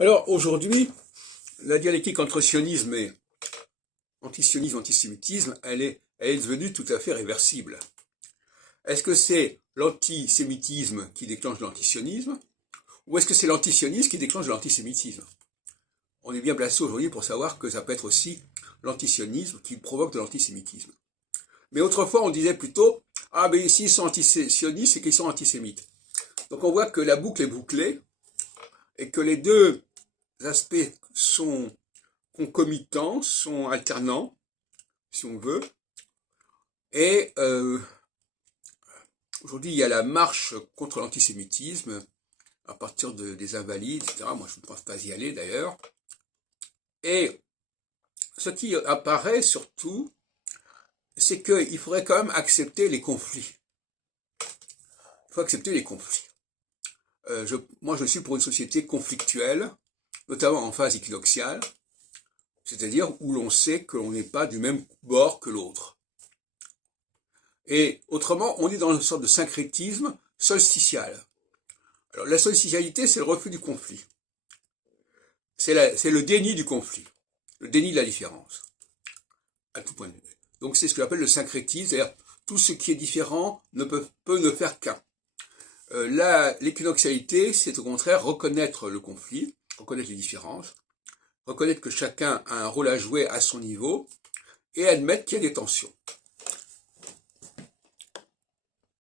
Alors aujourd'hui, la dialectique entre sionisme et antisémitisme, elle est devenue tout à fait réversible. Est-ce que c'est l'antisémitisme qui déclenche l'antisionisme, ou est-ce que c'est l'antisionisme qui déclenche l'antisémitisme? On est bien placé aujourd'hui pour savoir que ça peut être aussi l'antisionisme qui provoque de l'antisémitisme. Mais autrefois, on disait plutôt, ah ben ici ils sont antisionistes, c'est qu'ils sont antisémites. Donc on voit que la boucle est bouclée, et que les deux aspects sont concomitants, sont alternants, si on veut. Et aujourd'hui, il y a la marche contre l'antisémitisme à partir des Invalides, etc. Moi, je ne pense pas y aller d'ailleurs. Et ce qui apparaît surtout, c'est qu'il faudrait quand même accepter les conflits. Il faut accepter les conflits. Moi, je suis pour une société conflictuelle, notamment en phase équinoxiale, c'est-à-dire où l'on sait que l'on n'est pas du même bord que l'autre. Et autrement, on est dans une sorte de syncrétisme solsticial. Alors la solsticialité, c'est le refus du conflit. C'est le déni du conflit, le déni de la différence, à tout point de vue. Donc c'est ce que j'appelle le syncrétisme, c'est-à-dire tout ce qui est différent peut ne faire qu'un. L'équinoxialité, c'est au contraire reconnaître le conflit, reconnaître les différences, reconnaître que chacun a un rôle à jouer à son niveau, et admettre qu'il y a des tensions.